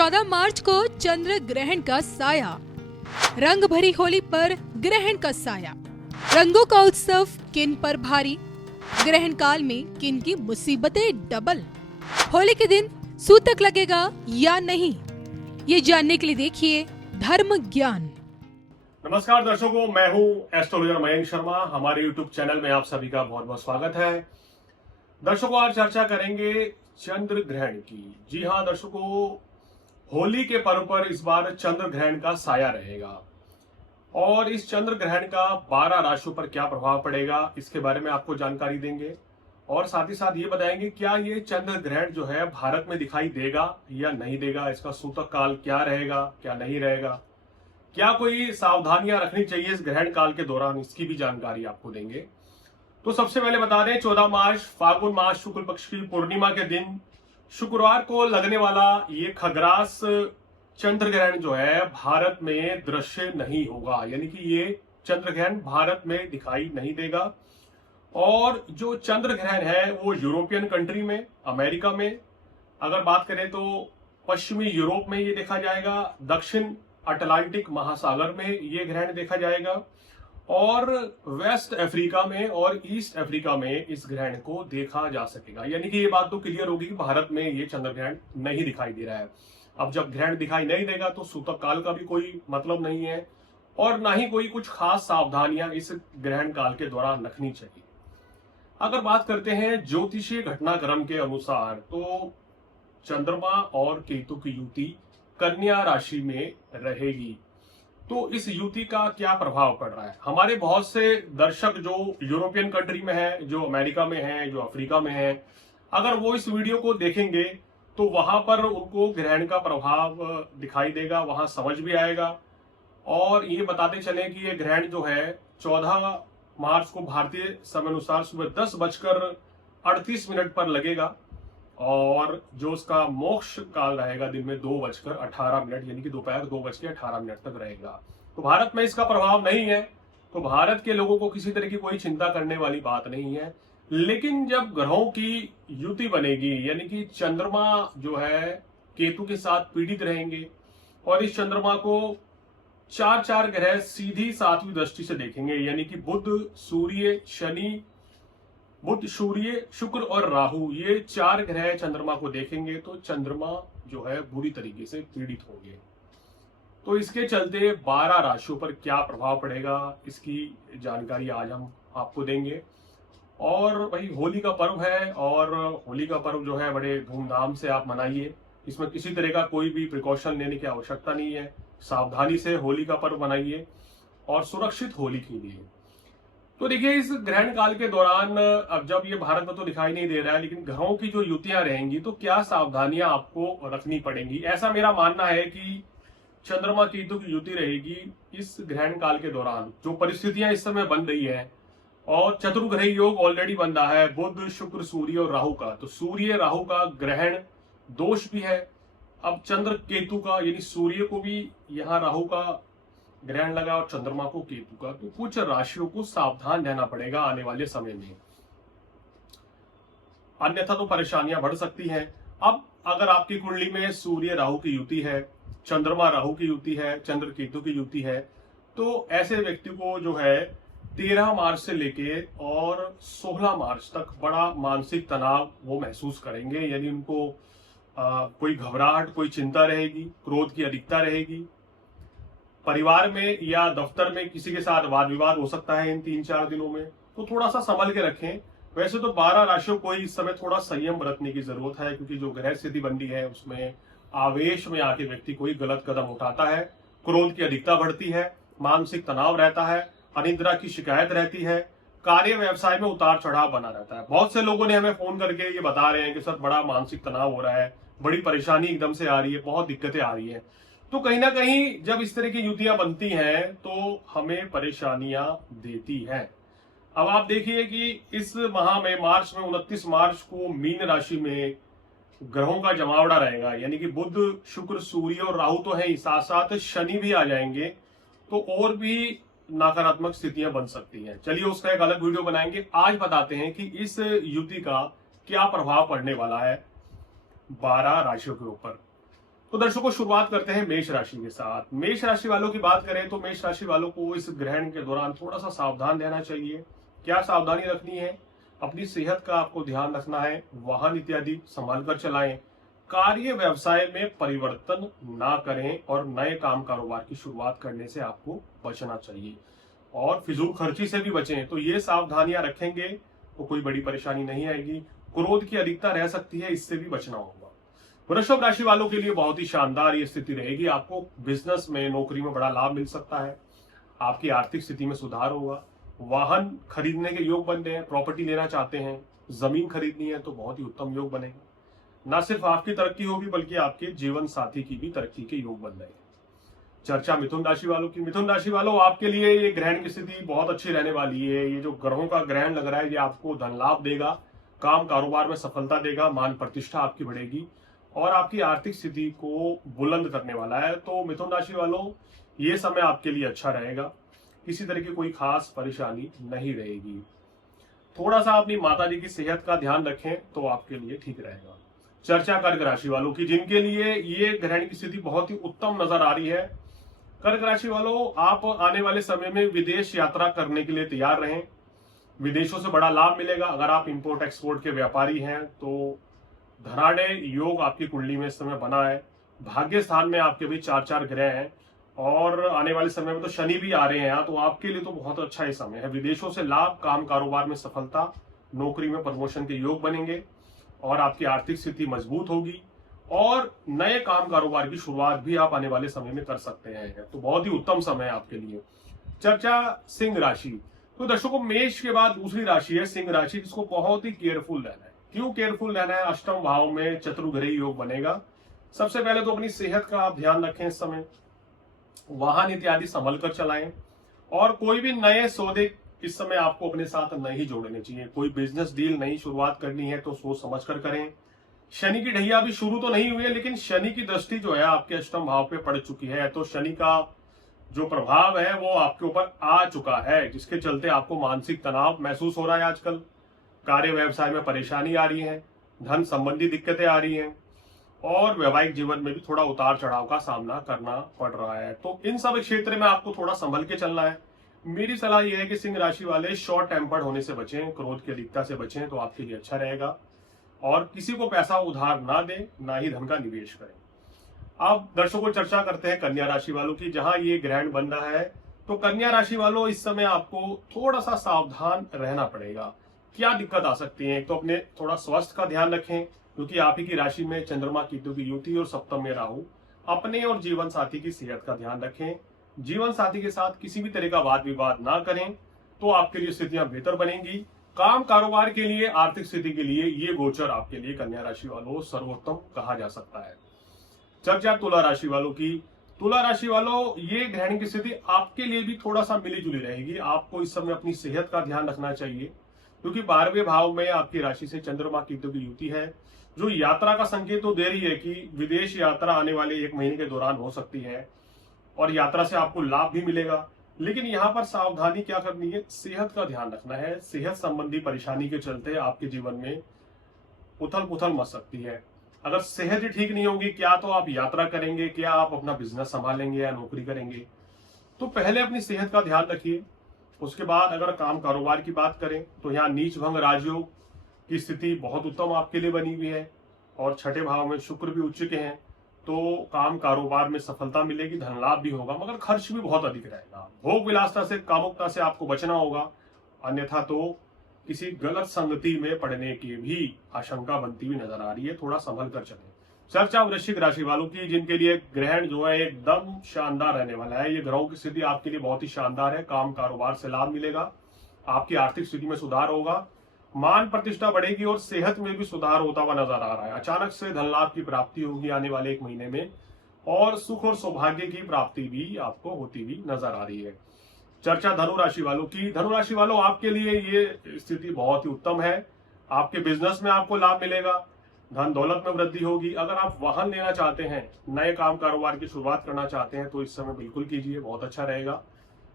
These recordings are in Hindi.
14 मार्च को चंद्र ग्रहण का साया, रंग भरी होली पर ग्रहण का साया। रंगों का उत्सव किन पर भारी, ग्रहण काल में किन की मुसीबतें डबल। होली के दिन सूतक लगेगा या नहीं, ये जानने के लिए देखिए धर्म ज्ञान। नमस्कार दर्शकों, मैं हूं एस्ट्रोलॉजर मयंक शर्मा। हमारे YouTube चैनल में आप सभी का बहुत बहुत स्वागत है। दर्शकों, आज चर्चा करेंगे चंद्र ग्रहण की। जी हां दर्शकों, होली के पर्व पर इस बार चंद्र ग्रहण का साया रहेगा और इस चंद्र ग्रहण का 12 राशियों पर क्या प्रभाव पड़ेगा, इसके बारे में आपको जानकारी देंगे और साथ ही साथ ये बताएंगे क्या ये चंद्र ग्रहण जो है भारत में दिखाई देगा या नहीं देगा, इसका सूतक काल क्या रहेगा क्या नहीं रहेगा, क्या कोई सावधानियां रखनी चाहिए इस ग्रहण काल के दौरान, इसकी भी जानकारी आपको देंगे। तो सबसे पहले बता दें, 14 मार्च फाल्गुन मास शुक्ल पक्ष की पूर्णिमा के दिन शुक्रवार को लगने वाला ये खग्रास चंद्र ग्रहण जो है भारत में दृश्य नहीं होगा, यानी कि ये चंद्र ग्रहण भारत में दिखाई नहीं देगा। और जो चंद्र ग्रहण है वो यूरोपियन कंट्री में, अमेरिका में अगर बात करें तो पश्चिमी यूरोप में ये देखा जाएगा, दक्षिण अटलांटिक महासागर में ये ग्रहण देखा जाएगा और वेस्ट अफ्रीका में और ईस्ट अफ्रीका में इस ग्रहण को देखा जा सकेगा। यानी कि ये बात तो क्लियर होगी कि भारत में ये चंद्र ग्रहण नहीं दिखाई दे रहा है। अब जब ग्रहण दिखाई नहीं देगा तो सूतक काल का भी कोई मतलब नहीं है और ना ही कोई कुछ खास सावधानियां इस ग्रहण काल के दौरान रखनी चाहिए। अगर बात करते हैं ज्योतिषीय घटनाक्रम के अनुसार तो चंद्रमा और केतु की युति कन्या राशि में रहेगी। तो इस युति का क्या प्रभाव पड़ रहा है? हमारे बहुत से दर्शक जो यूरोपियन कंट्री में है, जो अमेरिका में है, जो अफ्रीका में है, अगर वो इस वीडियो को देखेंगे तो वहां पर उनको ग्रहण का प्रभाव दिखाई देगा, वहां समझ भी आएगा। और ये बताते चले कि ये ग्रहण जो है 14 मार्च को भारतीय समय अनुसार सुबह 10:38 पर लगेगा और जो उसका मोक्ष काल रहेगा दिन में 2:18, यानी कि दोपहर 2:18 तक रहेगा। तो भारत में इसका प्रभाव नहीं है, तो भारत के लोगों को किसी तरह की कोई चिंता करने वाली बात नहीं है। लेकिन जब ग्रहों की युति बनेगी, यानी कि चंद्रमा जो है केतु के साथ पीड़ित रहेंगे और इस चंद्रमा को चार ग्रह सीधी 7वीं दृष्टि से देखेंगे, यानी कि बुध, सूर्य, शनि, बुध, सूर्य, शुक्र और राहु, ये 4 ग्रह चंद्रमा को देखेंगे तो चंद्रमा जो है बुरी तरीके से पीड़ित होंगे। तो इसके चलते 12 राशियों पर क्या प्रभाव पड़ेगा, इसकी जानकारी आज हम आपको देंगे। और भाई होली का पर्व है और होली का पर्व जो है बड़े धूमधाम से आप मनाइए, इसमें किसी तरह का कोई भी प्रिकॉशन लेने की आवश्यकता नहीं है। सावधानी से होली का पर्व मनाइए और सुरक्षित होली कीजिए। तो देखिए, इस ग्रहण काल के दौरान अब जब ये भारत में तो दिखाई नहीं दे रहा है, लेकिन ग्रहों की जो युतियां रहेंगी तो क्या सावधानियां आपको रखनी पड़ेंगी। ऐसा मेरा मानना है कि चंद्रमा केतु की युति रहेगी इस ग्रहण काल के दौरान। जो परिस्थितियां इस समय बन रही है और चतुर्ग्रह योग ऑलरेडी बन रहा है, बुध, शुक्र, सूर्य और राहु का, तो सूर्य राहु का ग्रहण दोष भी है। अब चंद्र केतु का, यानी सूर्य को भी यहाँ राहु का ग्रहण लगा और चंद्रमा को केतु का, तो कुछ राशियों को सावधान रहना पड़ेगा आने वाले समय में, अन्यथा तो परेशानियां बढ़ सकती हैं। अब अगर आपकी कुंडली में सूर्य राहु की युति है, चंद्रमा राहु की युति है, चंद्र केतु की युति है, तो ऐसे व्यक्ति को जो है 13 मार्च से लेके और 16 मार्च तक बड़ा मानसिक तनाव वो महसूस करेंगे। यानी उनको कोई घबराहट, कोई चिंता रहेगी, क्रोध की अधिकता रहेगी, परिवार में या दफ्तर में किसी के साथ वाद विवाद हो सकता है इन 3-4 दिनों में, तो थोड़ा सा संभल के रखें। वैसे तो 12 राशियों को इस समय थोड़ा संयम बरतने की जरूरत है, क्योंकि जो ग्रह स्थिति बन रही है उसमें आवेश में आके व्यक्ति कोई गलत कदम उठाता है, क्रोध की अधिकता बढ़ती है, मानसिक तनाव रहता है, अनिद्रा की शिकायत रहती है, कार्य व्यवसाय में उतार चढ़ाव बना रहता है। बहुत से लोगों ने हमें फोन करके ये बता रहे हैं कि सर बड़ा मानसिक तनाव हो रहा है, बड़ी परेशानी एकदम से आ रही है, बहुत दिक्कतें आ रही है। तो कहीं ना कहीं जब इस तरह की युतियां बनती हैं तो हमें परेशानियां देती हैं। अब आप देखिए कि इस माह में मार्च में 29 मार्च को मीन राशि में ग्रहों का जमावड़ा रहेगा, यानी कि बुध, शुक्र, सूर्य और राहु तो है ही, साथ साथ शनि भी आ जाएंगे, तो और भी नकारात्मक स्थितियां बन सकती हैं। चलिए उसका एक अलग वीडियो बनाएंगे। आज बताते हैं कि इस युति का क्या प्रभाव पड़ने वाला है 12 राशियों के ऊपर। तो दर्शकों शुरुआत करते हैं मेष राशि के साथ। मेष राशि वालों की बात करें तो मेष राशि वालों को इस ग्रहण के दौरान थोड़ा सा सावधान रहना चाहिए। क्या सावधानी रखनी है? अपनी सेहत का आपको ध्यान रखना है, वाहन इत्यादि संभाल कर चलाएं, कार्य व्यवसाय में परिवर्तन ना करें और नए काम कारोबार की शुरुआत करने से आपको बचना चाहिए और फिजूल खर्ची से भी बचें। तो ये सावधानियां रखेंगे तो कोई बड़ी परेशानी नहीं आएगी। क्रोध की अधिकता रह सकती है, इससे भी बचना होगा। वृषभ राशि वालों के लिए बहुत ही शानदार ये स्थिति रहेगी। आपको बिजनेस में, नौकरी में बड़ा लाभ मिल सकता है। आपकी आर्थिक स्थिति में सुधार होगा। वाहन खरीदने के योग बन रहे हैं, प्रॉपर्टी लेना चाहते हैं, जमीन खरीदनी है तो बहुत ही उत्तम योग बनेगा। न सिर्फ आपकी तरक्की होगी बल्कि आपके जीवन साथी की भी तरक्की के योग बन रहे हैं। चर्चा मिथुन राशि वालों की। मिथुन राशि वालों, आपके लिए ये ग्रहण की स्थिति बहुत अच्छी रहने वाली है। ये जो ग्रहों का ग्रहण लग रहा है ये आपको धन लाभ देगा, काम कारोबार में सफलता देगा, मान प्रतिष्ठा आपकी बढ़ेगी और आपकी आर्थिक स्थिति को बुलंद करने वाला है। तो मिथुन राशि वालों, ये समय आपके लिए अच्छा रहेगा। किसी तरह की कोई खास परेशानी नहीं रहेगी। थोड़ा सा अपनी माता जी की सेहत का ध्यान रखें तो आपके लिए ठीक रहेगा। चर्चा कर्क राशि वालों की, जिनके लिए ये ग्रहण की स्थिति बहुत ही उत्तम नजर आ रही है। कर्क राशि वालों, आप आने वाले समय में विदेश यात्रा करने के लिए तैयार रहें। विदेशों से बड़ा लाभ मिलेगा। अगर आप इंपोर्ट एक्सपोर्ट के व्यापारी हैं तो धनाढ़ योग आपकी कुंडली में इस समय बना है। भाग्य स्थान में आपके भी 4 ग्रह हैं और आने वाले समय में तो शनि भी आ रहे हैं, तो आपके लिए तो बहुत अच्छा ही समय है। विदेशों से लाभ, काम कारोबार में सफलता, नौकरी में प्रमोशन के योग बनेंगे और आपकी आर्थिक स्थिति मजबूत होगी और नए काम कारोबार की शुरुआत भी आप आने वाले समय में कर सकते हैं। तो बहुत ही उत्तम समय है आपके लिए। चर्चा सिंह राशि। तो दर्शकों, मेष के बाद दूसरी राशि है सिंह राशि, जिसको बहुत ही केयरफुल रहना है। क्यों केयरफुल रहना है? अष्टम भाव में चतुर्ग्रही योग बनेगा। सबसे पहले तो अपनी सेहत का आप ध्यान रखें। इस समय वाहन इत्यादि संभल कर चलाएं और कोई भी नए सौदे इस समय आपको अपने साथ नहीं जोड़ने चाहिए। कोई बिजनेस डील नई शुरुआत करनी है तो सोच समझ कर करें। शनि की ढैया अभी शुरू तो नहीं हुई है, लेकिन शनि की दृष्टि जो है आपके अष्टम भाव पे पड़ चुकी है। तो शनि का जो प्रभाव है वो आपके ऊपर आ चुका है, जिसके चलते आपको मानसिक तनाव महसूस हो रहा है। आजकल कार्य व्यवसाय में परेशानी आ रही है, धन संबंधी दिक्कतें आ रही हैं और वैवाहिक जीवन में भी थोड़ा उतार चढ़ाव का सामना करना पड़ रहा है। तो इन सब क्षेत्र में आपको थोड़ा संभल के चलना है। मेरी सलाह यह है कि सिंह राशि वाले शॉर्ट टेम्पर्ड होने से बचें, क्रोध की अधिकता से बचें तो आपके लिए अच्छा रहेगा और किसी को पैसा उधार ना दें, ना ही धन का निवेश करें। अब दर्शकों, चर्चा करते हैं कन्या राशि वालों की, जहां ये ग्रहण बन रहा है। तो कन्या राशि वालों, इस समय आपको थोड़ा सा सावधान रहना पड़ेगा। क्या दिक्कत आ सकती है? तो अपने थोड़ा स्वास्थ्य का ध्यान रखें, क्योंकि आप ही की राशि में चंद्रमा, केतु की युति और सप्तम में राहु। अपने और जीवन साथी की सेहत का ध्यान रखें। जीवन साथी के साथ किसी भी तरह का वाद विवाद ना करें तो आपके लिए स्थितियां बेहतर बनेंगी। काम कारोबार के लिए, आर्थिक स्थिति के लिए ये गोचर आपके लिए कन्या राशि वालों सर्वोत्तम कहा जा सकता है। चर्चा तुला राशि वालों की। तुला राशि वालों, ये ग्रहण की स्थिति आपके लिए भी थोड़ा सा मिली जुली रहेगी। आपको इस समय अपनी सेहत का ध्यान रखना चाहिए, क्योंकि 12वें भाव में आपकी राशि से चंद्रमा, केतु की युति है, जो यात्रा का संकेत तो दे रही है कि विदेश यात्रा आने वाले 1 महीने के दौरान हो सकती है और यात्रा से आपको लाभ भी मिलेगा। लेकिन यहाँ पर सावधानी क्या करनी है? सेहत का ध्यान रखना है। सेहत संबंधी परेशानी के चलते आपके जीवन में उथल पुथल मच सकती है। अगर सेहत ही ठीक नहीं होगी, क्या तो आप यात्रा करेंगे, क्या आप अपना बिजनेस संभालेंगे या नौकरी करेंगे? तो पहले अपनी सेहत का ध्यान रखिए। उसके बाद अगर काम कारोबार की बात करें तो यहाँ नीच भंग राजयोग की स्थिति बहुत उत्तम आपके लिए बनी हुई है और 6ठे भाव में शुक्र भी उच्च के हैं। तो काम कारोबार में सफलता मिलेगी, धन लाभ भी होगा, मगर खर्च भी बहुत अधिक रहेगा। भोग विलासता से, कामुकता से आपको बचना होगा, अन्यथा तो किसी गलत संगति में पड़ने की भी आशंका बनती हुई नजर आ रही है। थोड़ा संभल कर चलें। चर्चा वृश्चिक राशि वालों की, जिनके लिए ग्रहण जो है एकदम शानदार रहने वाला है। ये ग्रहों की स्थिति आपके लिए बहुत ही शानदार है। काम कारोबार से लाभ मिलेगा, आपकी आर्थिक स्थिति में सुधार होगा, मान प्रतिष्ठा बढ़ेगी और सेहत में भी सुधार होता हुआ नजर आ रहा है। अचानक से धन लाभ की प्राप्ति होगी आने वाले 1 महीने में और सुख और सौभाग्य की प्राप्ति भी आपको होती हुई नजर आ रही है। चर्चा धनु राशि वालों की। धनु राशि वालों, आपके लिए ये स्थिति बहुत ही उत्तम है। आपके बिजनेस में आपको लाभ मिलेगा, धन दौलत में वृद्धि होगी। अगर आप वाहन लेना चाहते हैं, नए काम कारोबार की शुरुआत करना चाहते हैं तो इस समय बिल्कुल कीजिए, बहुत अच्छा रहेगा।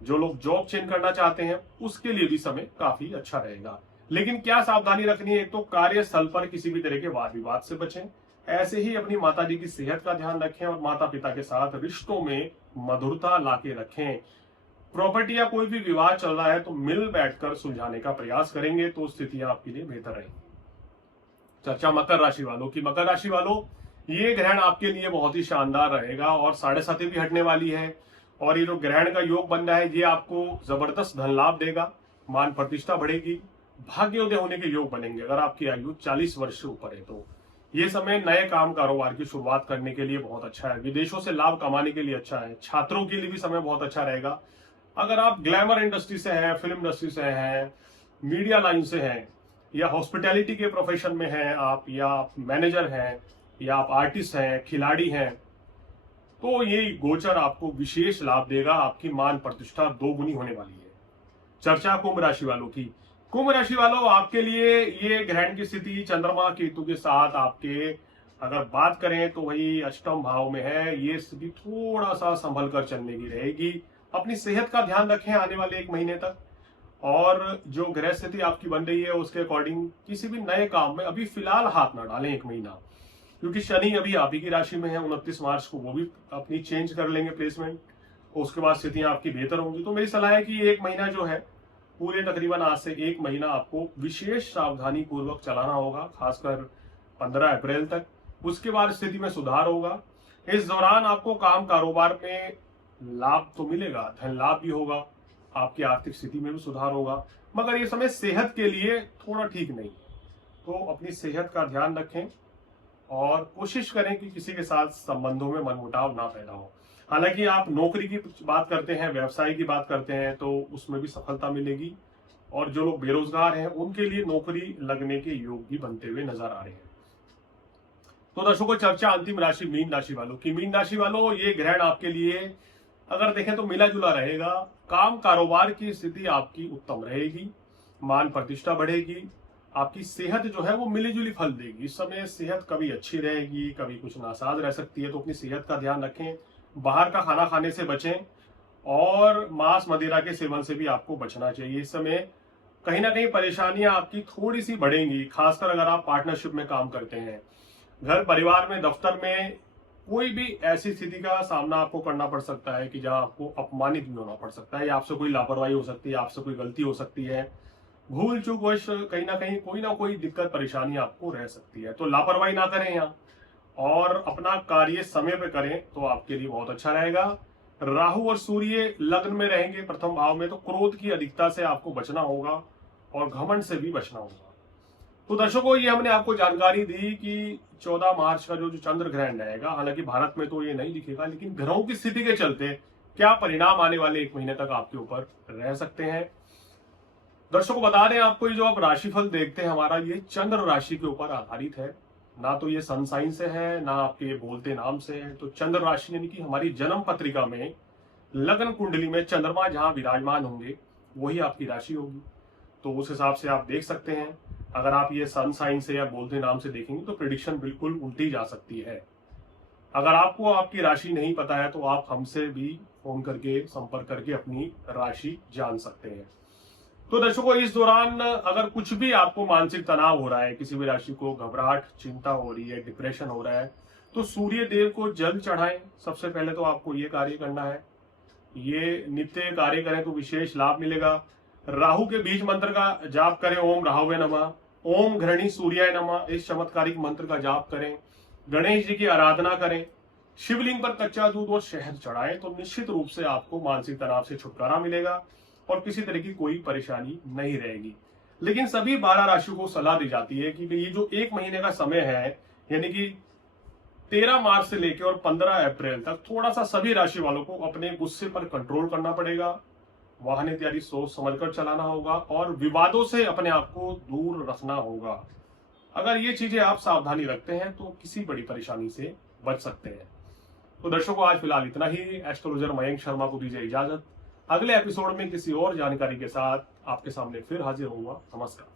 जो लोग जॉब चेंज करना चाहते हैं उसके लिए भी समय काफी अच्छा रहेगा। लेकिन क्या सावधानी रखनी है? तो कार्यस्थल पर किसी भी तरह के वाद विवाद से बचें, ऐसे ही अपनी माताजी की सेहत का ध्यान रखें और माता पिता के साथ रिश्तों में मधुरता लाके रखें। प्रॉपर्टी या कोई भी विवाद चल रहा है तो मिल बैठकर सुलझाने का प्रयास करेंगे तो स्थितियां आपके लिए बेहतर रहेंगी। चर्चा मकर राशि वालों की। मकर राशि वालों, ये ग्रहण आपके लिए बहुत ही शानदार रहेगा और 7.5 भी हटने वाली है और ये जो ग्रहण का योग बन रहा है ये आपको जबरदस्त धन लाभ देगा, मान प्रतिष्ठा बढ़ेगी, भाग्योदय होने के योग बनेंगे। अगर आपकी आयु 40 वर्ष से ऊपर है तो ये समय नए काम कारोबार की शुरुआत करने के लिए बहुत अच्छा है, विदेशों से लाभ कमाने के लिए अच्छा है, छात्रों के लिए भी समय बहुत अच्छा रहेगा। अगर आप ग्लैमर इंडस्ट्री से हैं, फिल्म इंडस्ट्री से हैं, मीडिया लाइन से हैं या हॉस्पिटैलिटी के प्रोफेशन में हैं आप, या आप मैनेजर हैं, या आप आर्टिस्ट हैं, खिलाड़ी हैं, तो ये गोचर आपको विशेष लाभ देगा, आपकी मान प्रतिष्ठा 2 गुनी होने वाली है। चर्चा कुंभ राशि वालों की। कुंभ राशि वालों, आपके लिए ये ग्रहण की स्थिति चंद्रमा केतु के साथ आपके अगर बात करें तो वही अष्टम भाव में है। ये स्थिति थोड़ा सा संभल कर चलने की रहेगी। अपनी सेहत का ध्यान रखें आने वाले 1 महीने तक, और जो ग्रह स्थिति आपकी बन रही है उसके अकॉर्डिंग किसी भी नए काम में अभी फिलहाल हाथ ना डालें 1 महीना, क्योंकि शनि अभी आप ही की राशि में है। 29 मार्च को वो भी अपनी चेंज कर लेंगे प्लेसमेंट, उसके बाद स्थितियां आपकी बेहतर होंगी। तो मेरी सलाह है कि 1 महीना जो है पूरे तकरीबन आज से 1 महीना आपको विशेष सावधानी पूर्वक चलाना होगा, खासकर 15 अप्रैल तक। उसके बाद स्थिति में सुधार होगा। इस दौरान आपको काम कारोबार में लाभ तो मिलेगा, धन लाभ भी होगा, आपकी आर्थिक स्थिति में भी सुधार होगा, मगर ये समय सेहत के लिए थोड़ा ठीक नहीं। तो अपनी सेहत का ध्यान रखें और कोशिश करें कि किसी के साथ संबंधों में मनमुटाव ना पैदा हो। हालांकि आप नौकरी की बात करते हैं, व्यवसाय की बात करते हैं तो उसमें भी सफलता मिलेगी, और जो लोग बेरोजगार हैं उनके लिए नौकरी लगने के योग भी बनते हुए नजर आ रहे हैं। तो दर्शकों, चर्चा अंतिम राशि मीन राशि वालों की। मीन राशि वालों, ये ग्रहण आपके लिए अगर देखें तो मिला जुला रहेगा। काम कारोबार की स्थिति आपकी उत्तम रहेगी, मान प्रतिष्ठा बढ़ेगी, आपकी सेहत जो है वो मिली जुली फल देगी। इस समय सेहत कभी अच्छी रहेगी, कभी कुछ नासाज रह सकती है, तो अपनी सेहत का ध्यान रखें। बाहर का खाना खाने से बचें और मांस मदिरा के सेवन से भी आपको बचना चाहिए। इस समय कहीं ना कहीं परेशानियां आपकी थोड़ी सी बढ़ेंगी, खासकर अगर आप पार्टनरशिप में काम करते हैं, घर परिवार में, दफ्तर में कोई भी ऐसी स्थिति का सामना आपको करना पड़ सकता है कि जहां आपको अपमानित भी होना पड़ सकता है, या आपसे कोई लापरवाही हो सकती है, आपसे कोई गलती हो सकती है, भूल चूक वश कहीं ना कोई दिक्कत परेशानी आपको रह सकती है। तो लापरवाही ना करें यहाँ और अपना कार्य समय पे करें तो आपके लिए बहुत अच्छा रहेगा। राहु और सूर्य लग्न में रहेंगे प्रथम भाव में, तो क्रोध की अधिकता से आपको बचना होगा और घमंड से भी बचना होगा। तो दर्शकों, ये हमने आपको जानकारी दी कि 14 मार्च का जो चंद्र ग्रहण रहेगा, हालांकि भारत में तो ये नहीं दिखेगा, लेकिन ग्रहों की स्थिति के चलते क्या परिणाम आने वाले 1 महीने तक आपके ऊपर रह सकते हैं। दर्शकों, बता दें आपको, ये जो आप राशिफल देखते हैं हमारा, ये चंद्र राशि के ऊपर आधारित है, ना तो ये सन साइन से है, ना आपके बोलते नाम से है। तो चंद्र राशि यानी कि हमारी जन्म पत्रिका में लग्न कुंडली में चंद्रमा जहां विराजमान होंगे वही आपकी राशि होगी। तो उस हिसाब से आप देख सकते हैं। अगर आप ये सन साइन से या बोलते नाम से देखेंगे तो प्रेडिक्शन बिल्कुल उल्टी जा सकती है। अगर आपको आपकी राशि नहीं पता है तो आप हमसे भी फोन करके संपर्क करके अपनी राशि जान सकते हैं। तो दर्शकों, इस दौरान अगर कुछ भी आपको मानसिक तनाव हो रहा है, किसी भी राशि को घबराहट, चिंता हो रही है, डिप्रेशन हो रहा है, तो सूर्य देव को जल चढ़ाएं। सबसे पहले तो आपको ये कार्य करना है, ये नित्य कार्य करें तो विशेष लाभ मिलेगा। राहु के बीज मंत्र का जाप करें, ओम राहवे नमः, ओम घृणी सूर्याय नमः, इस चमत्कारिक मंत्र का जाप करें। गणेश जी की आराधना करें, शिवलिंग पर कच्चा दूध और शहद चढ़ाएं, तो निश्चित रूप से आपको मानसिक तनाव से छुटकारा मिलेगा और किसी तरह की कोई परेशानी नहीं रहेगी। लेकिन सभी 12 राशियों को सलाह दी जाती है कि ये जो 1 महीने का समय है, यानी कि 13 मार्च से लेकर और 15 अप्रैल तक, थोड़ा सा सभी राशि वालों को अपने गुस्से पर कंट्रोल करना पड़ेगा, वाहन इत्यादि सोच समझकर चलाना होगा और विवादों से अपने आप को दूर रखना होगा। अगर ये चीजें आप सावधानी रखते हैं तो किसी बड़ी परेशानी से बच सकते हैं। तो दर्शकों, आज फिलहाल इतना ही। एस्ट्रोलॉजर मयंक शर्मा को दीजिए इजाजत। अगले एपिसोड में किसी और जानकारी के साथ आपके सामने फिर हाजिर होऊंगा। नमस्कार।